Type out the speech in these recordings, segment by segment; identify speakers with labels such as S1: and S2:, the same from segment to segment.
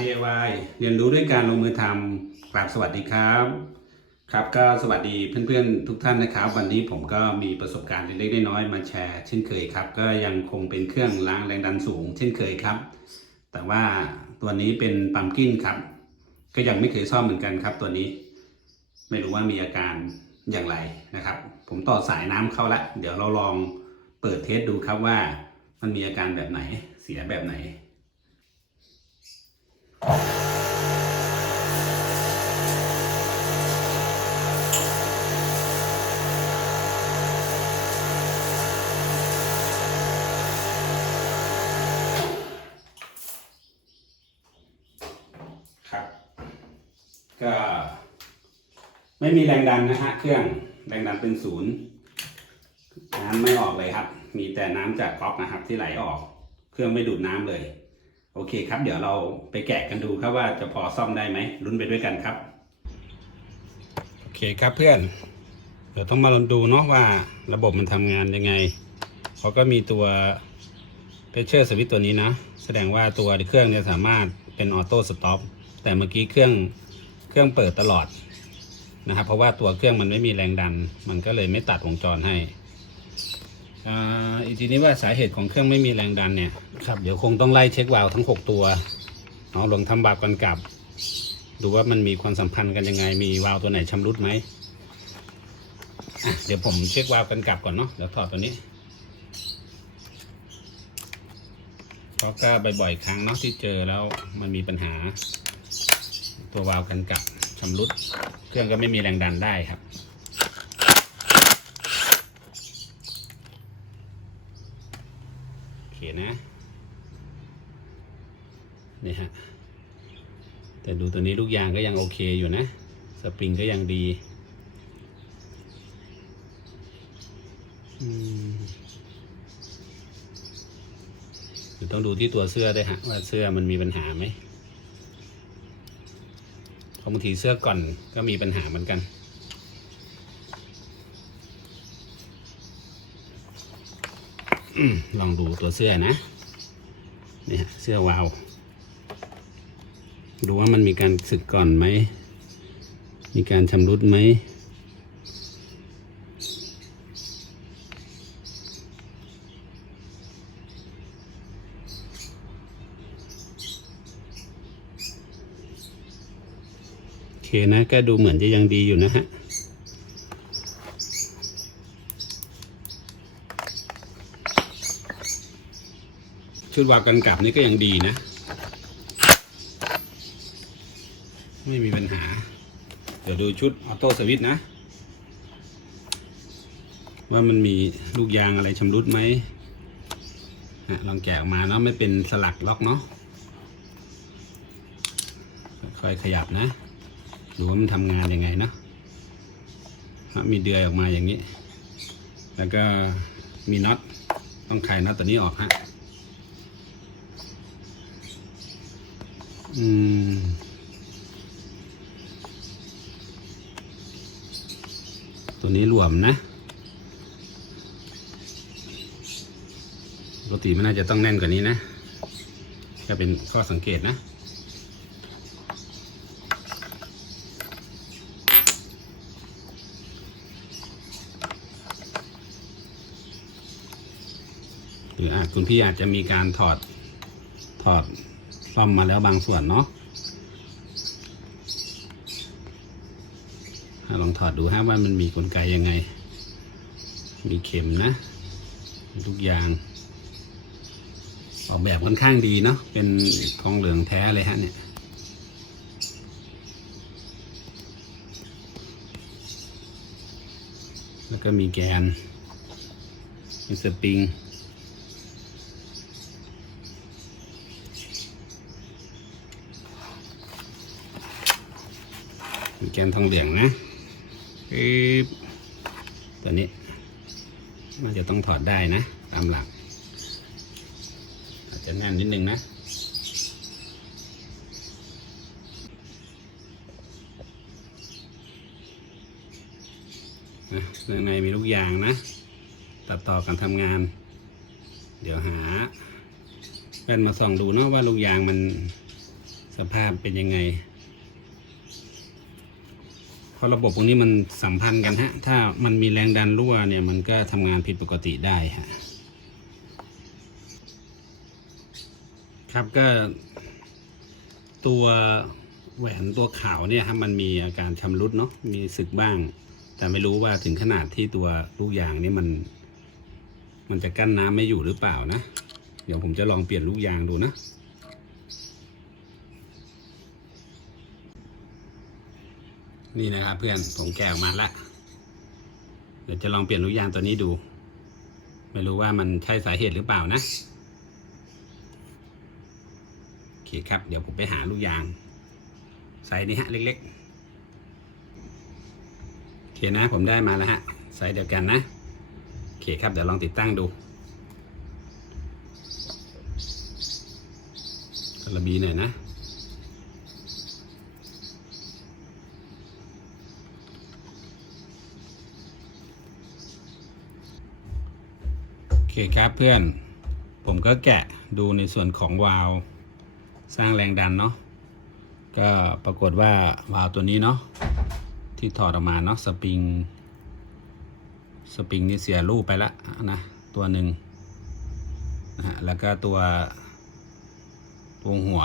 S1: DIY เรียนรู้ด้วยการลงมือทำกราบสวัสดีครับ ครับก็สวัสดีเพื่อนๆทุกท่านนะครับ วันนี้ผมก็มีประสบการณ์เล็กๆน้อยๆมาแชร์เช่นเคยครับ ก็ยังคงเป็นเครื่องล้างแรงดันสูง เช่นเคยครับ แต่ว่าตัวนี้เป็นปั๊มกิ้นครับ ก็ยังไม่เคยซ่อมเหมือนกันครับ ตัวนี้ ไม่รู้ว่ามีอาการอย่างไรนะครับ ผมต่อสายน้ำเข้าละ เดี๋ยวเราลองเปิดเทสดูครับว่ามันมีอาการแบบไหนเสียแบบไหน ครับ ก็ ไม่มีแรงดันนะฮะเครื่องแรงดันเป็นศูนย์น้ำไม่ออกเลยครับ มีแต่น้ำจากก๊อกนะครับ ที่ไหลออก เครื่องไม่ดูดน้ำเลย โอเคครับ เดี๋ยวเราไปแกะกันดูครับว่าจะพอซ่อมได้ไหมลุ้นไปด้วยกันครับ โอเคครับเพื่อน เดี๋ยวต้องมาลองดูเนาะว่าระบบมันทำงานยังไงเขาก็มีตัว pressure switch ตัวนี้นะ แสดงว่าตัวเครื่องเนี่ยสามารถเป็นออโต้สต็อปแต่เมื่อกี้เครื่องเครื่องเปิดตลอด นะครับ เพราะว่าตัวเครื่องมันไม่มีแรงดัน มันก็เลยไม่ตัดวงจรให้อ่าอีกทีนี้ว่าสาเหตุของเครื่องไม่มีแรงดันเนี่ยครับเดี๋ยวคงต้องไล่เช็ควาล์วทั้ง 6 ตัวเอาลองทำบาปกันกลับ ดูว่ามันมีความสัมพันธ์กันยังไง มีวาล์วตัวไหนชำรุดไหมอะเดี๋ยวผมเช็ควาล์วกันกลับก่อนเนาะเดี๋ยวถอดตัวนี้เพราะก็บ่อยๆครั้งเนาะที่เจอแล้วมันมีปัญหาตัววาล์วกันกลับ ชำรุด เครื่องก็ไม่มีแรงดันได้ครับ โอเคนะ นี่ฮะ แต่ดูตัวนี้ลูกยางก็ยังโอเคอยู่นะ สปริงก็ยังดีต้องดูที่ตัวเสื้อด้วยฮะว่าเสื้อมันมีปัญหาไหม ราะบางทีเสื้อก่อนก็มีปัญหาเหมือนกันอลองดูตัวเสื้อนะเนี่ยเสื้อวาว ดูว่ามันมีการสึกก่อนไหม มีการชำรุดไหม โอเค นะ ก็ดูเหมือนจะยังดีอยู่นะฮะชุดวากันกลับนี่ก็ยังดีนะ ไม่มีปัญหา เดี๋ยวดูชุดออโต้สวิตนะ ว่ามันมีลูกยางอะไรชำรุดไหมฮะลองแกะออกมาเนาะไม่เป็นสลักล็อกเนาะค่อยขยับนะ ดูว่ามันทำงานยังไงเนาะมีเดือยออกมาอย่างนี้ แล้วก็มีน็อตต้องคลายน็อตตัวนี้ออกฮะอืมตัวนี้รวมนะปกติมันน่าจะต้องแน่นกว่านี้นะก็เป็นข้อสังเกตนะ หรืออาจ คุณพี่อาจจะมีการถอดถอดซ่อมมาแล้วบางส่วนเนาะลองถอดดูฮะว่ามันมีกลไกยังไง มีเข็มนะ ทุกอย่าง ออกแบบค่อนข้างดีเนาะเป็นทองเหลืองแท้เลยฮะเนี่ยแล้วก็มีแกนมีสปริง แกนทองเหลืองนะปึ๊บตัวนี้มันจะต้องถอดได้นะ ตามหลัก อาจจะแน่นนิดนึงนะนะข้างในมีลูกยางนะ ตัดต่อการทำงาน เดี๋ยวหาแว่นมาส่องดูเนาะว่าลูกยางมันสภาพเป็นยังไง เพราะระบบพวกนี้มันสัมพันธ์กันฮะ ถ้ามันมีแรงดันรั่วเนี่ยมันก็ทำงานผิดปกติได้ฮะ ครับก็ตัวแหวนตัวขาวเนี่ยครับมันมีอาการชำรุดเนาะ มีสึกบ้าง แต่ไม่รู้ว่าถึงขนาดที่ตัวลูกยางนี่มัน มันจะกั้นน้ำไม่อยู่หรือเปล่านะ เดี๋ยวผมจะลองเปลี่ยนลูกยางดูนะ นี่นะครับเพื่อนผมแกะออกมาละเดี๋ยวจะลองเปลี่ยนลูกยางตัวนี้ดู ไม่รู้ว่ามันใช่สาเหตุหรือเปล่านะโอเคครับ เดี๋ยวผมไปหาลูกยางไซส์นี้ฮะเล็กๆโอเคนะผมได้มาแล้วฮะไซส์เดียวกันนะโอเคครับเดี๋ยวลองติดตั้งดูกระบีหน่อยนะ โอเคครับเพื่อน ผมก็แกะดูในส่วนของวาล์วสร้างแรงดันเนาะก็ปรากฏว่าวาล์วตัวนี้เนาะที่ถอดออกมาเนาะสปริง สปริงนี่เสียรูปไปละนะตัวหนึ่งนะฮะแล้วก็ตัวตัวหัว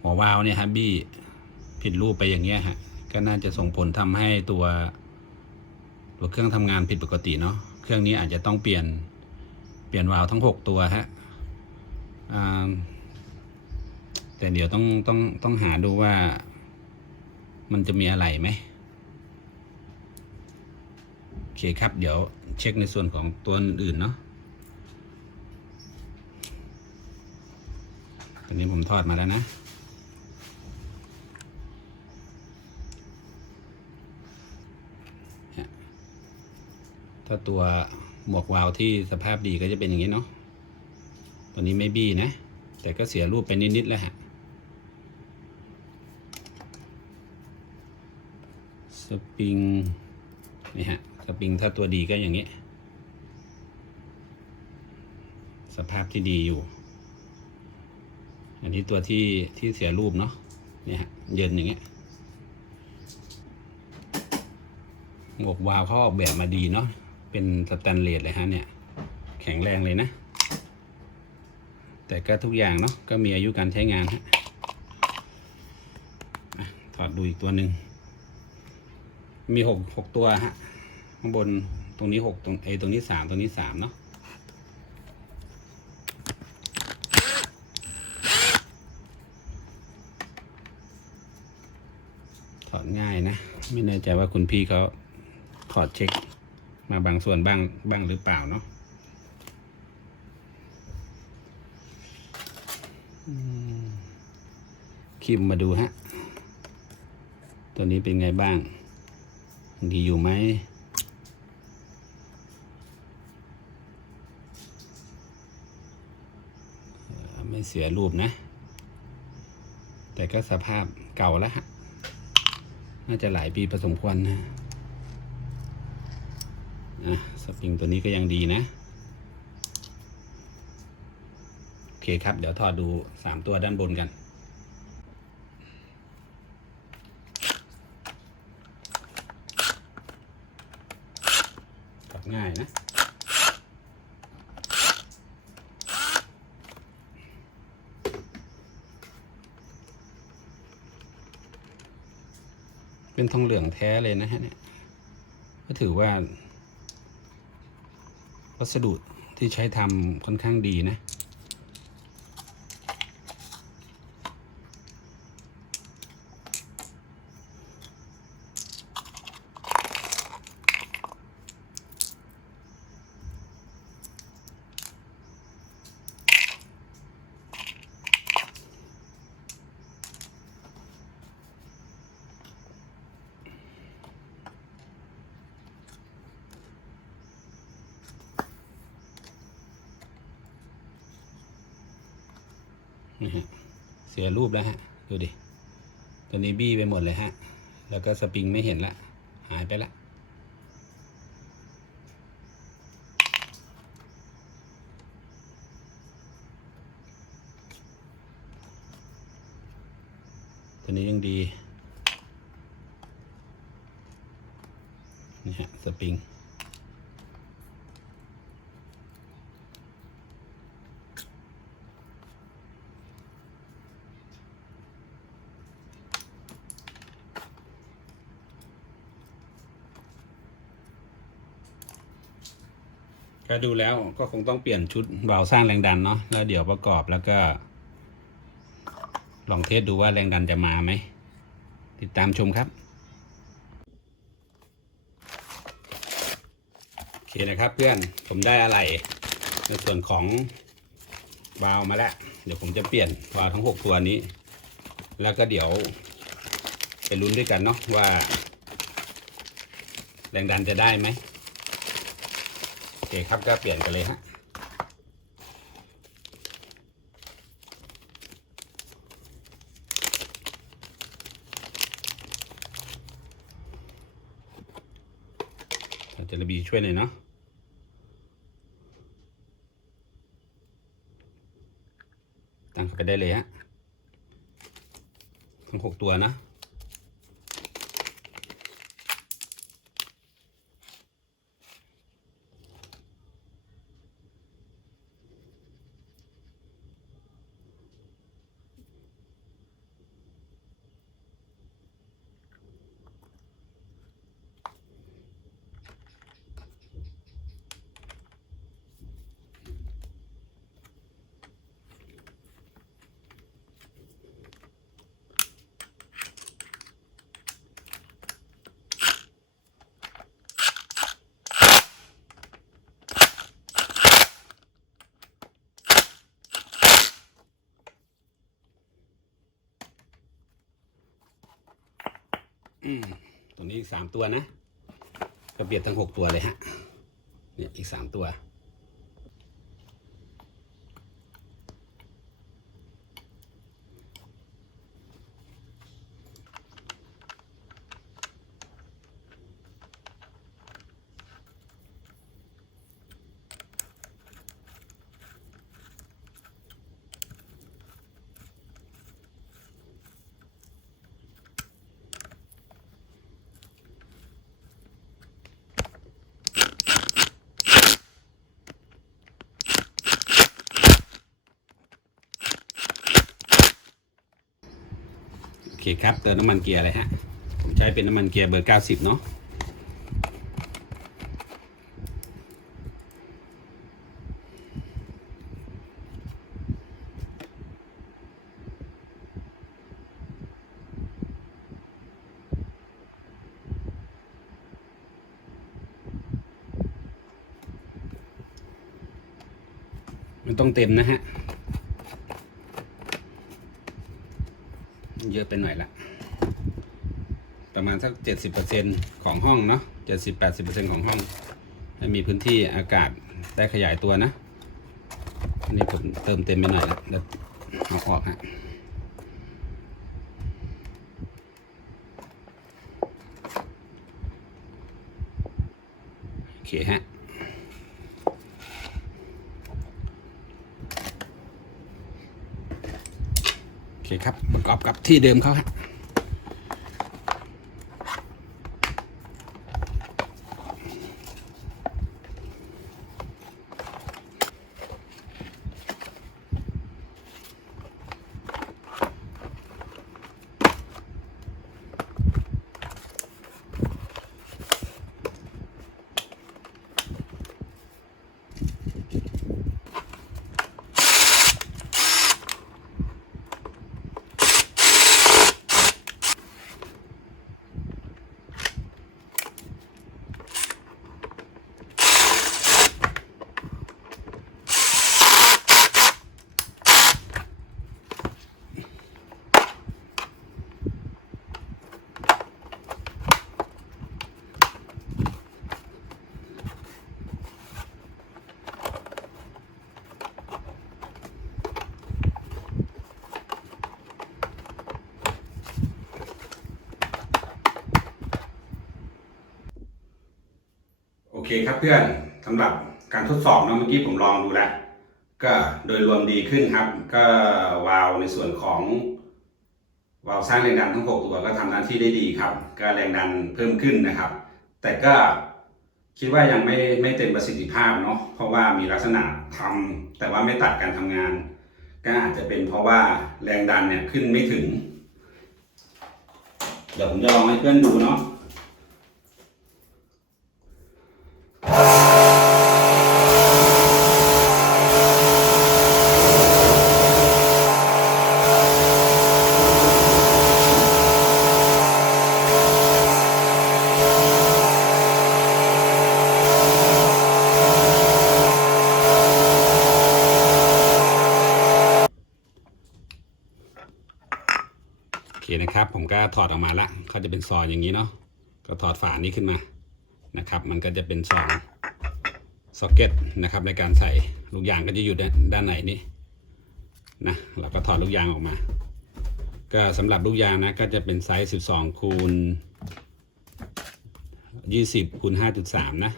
S1: หัววาล์วเนี่ยฮะบี้ผิดรูปไปอย่างเงี้ยฮะก็น่าจะส่งผลทำให้ตัวตัวเครื่องทำงานผิดปกติเนาะ เครื่องนี้อาจจะต้องเปลี่ยนเปลี่ยนวาล์วทั้งหกตัวฮะแต่เดี๋ยวต้องต้องต้องหาดูว่ามันจะมีอะไรไหมโอเคครับ เดี๋ยวเช็คในส่วนของตัวอื่นเนาะตอนนี้ผมทอดมาแล้วนะ ถ้าตัวหมวกวาวที่สภาพดีก็จะเป็นอย่างนี้เนาะตัวนี้ไม่บี้นะ แต่ก็เสียรูปไปนิด ๆ แล้วฮะสปริงนี่ฮะสปริงถ้าตัวดีก็อย่างนี้ สภาพที่ดีอยู่ อันนี้ตัวที่ที่เสียรูปเนาะนี่ฮะเยินอย่างเงี้ยหมวกวาวเขาออกแบบมาดีเนาะ เป็นสแตนเลสเลยฮะเนี่ย แข็งแรงเลยนะ แต่ก็ทุกอย่างเนาะก็มีอายุการใช้งานฮะถอดดูอีกตัวหนึ่ง มีหกหกตัวฮะ ข้างบนตรงนี้หกตรงไอตรงนี้สามตรงนี้สามเนาะถอดง่ายนะ ไม่แน่ใจว่าคุณพี่เขาถอดเช็ค มาบางส่วนบ้างบ้างหรือเปล่าเนาะคิมมาดูฮะ ตัวนี้เป็นไงบ้าง ดีอยู่ไหม ไม่เสียรูปนะ แต่ก็สภาพเก่าแล้วฮะ น่าจะหลายปีพอสมควรนะ อะสปริงตัวนี้ก็ยังดีนะ โอเคครับ เดี๋ยวถอดดูสามตัวด้านบนกัน ถอดง่ายนะเป็นทองเหลืองแท้เลยนะฮะเนี่ยก็ถือว่า วัสดุที่ใช้ทำค่อนข้างดีนะ นะฮะเสียรูปแล้วฮะดูดิตัวนี้บี้ไปหมดเลยฮะแล้วก็สปริงไม่เห็นละหายไปละตัวนี้ยังดีนี่ฮะสปริง ก็ดูแล้วก็คงต้องเปลี่ยนชุดวาสร้างแรงดันเนาะแล้วเดี๋ยวประกอบแล้วก็ ลองเทสดูว่าแรงดันจะมาไหม ติดตามชมครับ โอเคนะครับเพื่อนผมได้อะไร ในส่วนของวาล์วมาแล้ว เดี๋ยวผมจะเปลี่ยนวาล์วทั้ง 6 ตัวนี้ แล้วก็เดี๋ยวไปลุ้นด้วยกันเนาะว่า แรงดันจะได้ไหม เคครับก็เปลี่ยนกันเลยฮะอาจารบีช่วยหน่อยเนาะตั้งเข้าไปได้เลยฮะทั้งหกตัวนะ ตัวนี้อีกสามตัวนะก็เบียดทั้งหกตัวเลยฮะ เนี่ยอีกสามตัว เคครับเติมน้ำมันเกียร์เลยฮะ ผมใช้เป็นน้ำมันเกียร์เบอร์ 90 เนาะมันต้องเต็มนะฮะ เยอะไปหน่อยละ ประมาณสักเจ็ดสิบเปอร์เซ็นของห้องเนาะเจ็ดสิบแปดสิบเปอร์เซ็นของห้อง ให้มีพื้นที่อากาศได้ขยายตัวนะ อันนี้ผมเติมเต็มไปหน่อยละแล้วเอาออกฮะโอเคฮะ โอเคครับประกอบกับที่เดิมเขาฮะ คครับเพื่อนสำหรับการทดสอบเนอะเมื่อกี้ผมลองดูแล้ว ก็โดยรวมดีขึ้นครับ ก็วาลในส่วนของวาลสร้างแรงดันทั้ง 6 ตัวก็ทำหน้าที่ได้ดีครับ ก็แรงดันเพิ่มขึ้นนะครับ แต่ก็คิดว่ายังไม่ไม่เต็มประสิทธิภาพเนาะเพราะว่ามีลักษณะทำแต่ว่าไม่ตัดการทำงาน ก็อาจจะเป็นเพราะว่าแรงดันเนี่ยขึ้นไม่ถึง เดี๋ยวผมจะลองให้เพื่อนดูเนาะ เคนะครับ ผมก็ถอดออกมาละเขาจะเป็นซองอย่างนี้เนาะก็ถอดฝานี้ขึ้นมานะครับ มันก็จะเป็นซองซ็อกเก็ตนะครับ ในการใส่ลูกยางก็จะอยู่ด้านด้านในนี้นะเราก็ถอดลูกยางออกมา ก็สำหรับลูกยางนะก็จะเป็นไซส์ 12 คูณ 20 คูณ 5.3 นะ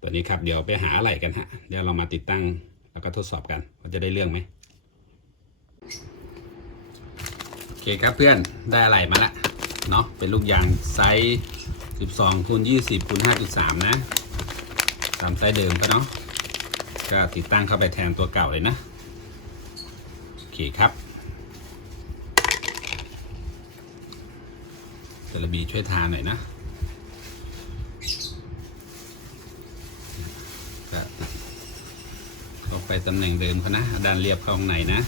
S1: ตัวนี้ครับเดี๋ยวไปหาอะไรกันฮะ เดี๋ยวเรามาติดตั้งแล้วก็ทดสอบกันว่าจะได้เรื่องไหม คครับเพื่อนได้อะไรมาละเนาะเป็นลูกยางไซส์12คูณ20คูณ5.3 นะ ตามไซส์เดิมก็เนาะก็ติดตั้งเข้าไปแทนตัวเก่าเลยนะ โอเคครับเจระบีช่วยทาหน่อยนะก็ไปตำแหน่งเดิมเขานะด้านเรียบเข้าข้างในนะ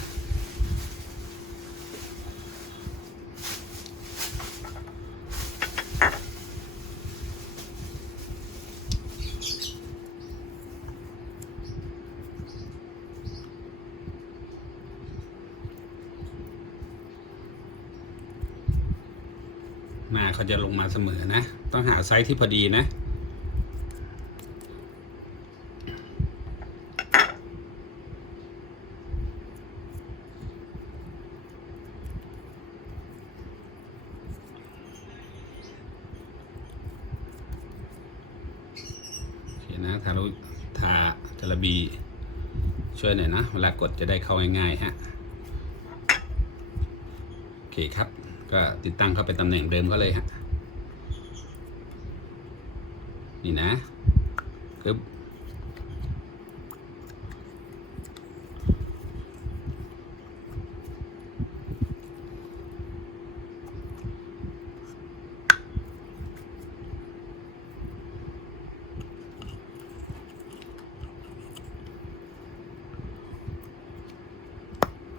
S1: หน้าเขาจะ ลงมาเสมอนะ ต้องหาไซส์ที่พอดีนะ โอเคนะทารุทาจระบี ช่วยหน่อยนะ เวลากดจะได้เข้าง่ายๆฮะ โอเคครับก็ติดตั้งเข้าไปตำแหน่งเดิมก็เลยฮะ นี่นะปึ๊บ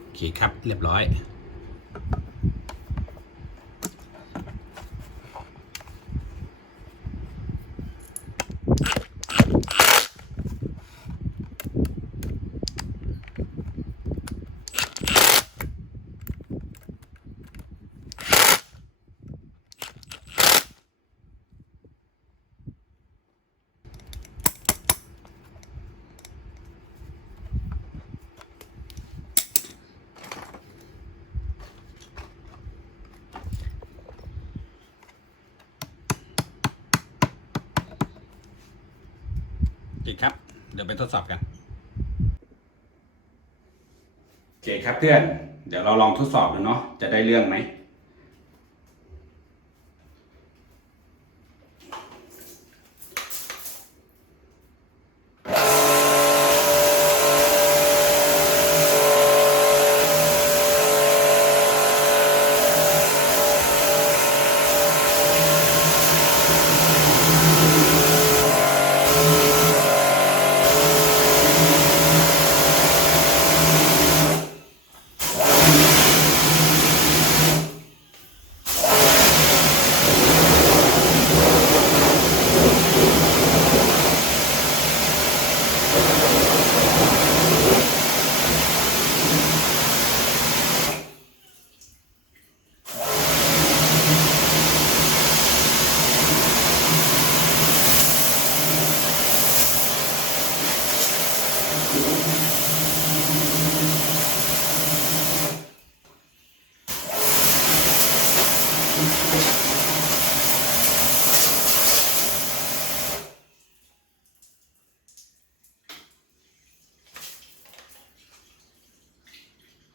S1: โอเคครับ เรียบร้อย ดี๋ยวไปทดสอบกัน โอเคครับเพื่อน เดี๋ยวเราลองทดสอบดูเนาะ จะได้เรื่องไหม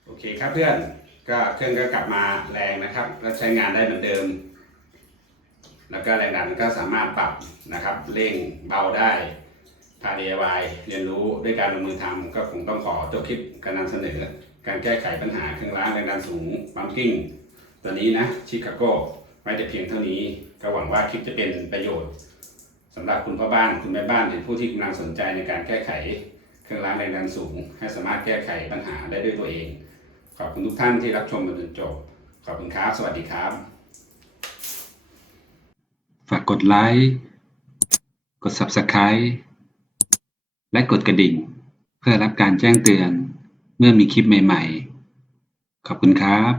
S1: โอ เครื่อนก็เครื่องก็กลับมาแรงนะครับ แล้วใช้งานได้เหมือนเดิม แล้วก็แรงดันก็สามารถปรับนะครับเร่งเบาได้พา DIY เรียนรู้ด้วยการลงมือทำก็คงต้องขอจบคลิปการนำเสนอ การแก้ไขปัญหาเครื่องล้างแรงดันสูงปั๊มกิ้งตัวนี้นะชิคาโกไว้แต่เพียงเท่านี้ก็หวังว่าคลิปจะเป็นประโยชน์สำหรับคุณพ่อบ้านคุณแม่บ้านหรือผู้ที่กำลังสนใจในการแก้ไข เครื่องล้างแรงดันสูง ให้สามารถแก้ไขปัญหาได้ด้วยตัวเอง ขอบคุณทุกท่านที่รับชมมาจนจบ ขอบคุณครับ สวัสดีครับ
S2: ฝากกดไลค์ กด Subscribe และกดกระดิ่ง เพื่อรับการแจ้งเตือนเมื่อมีคลิปใหม่ ๆ ขอบคุณครับ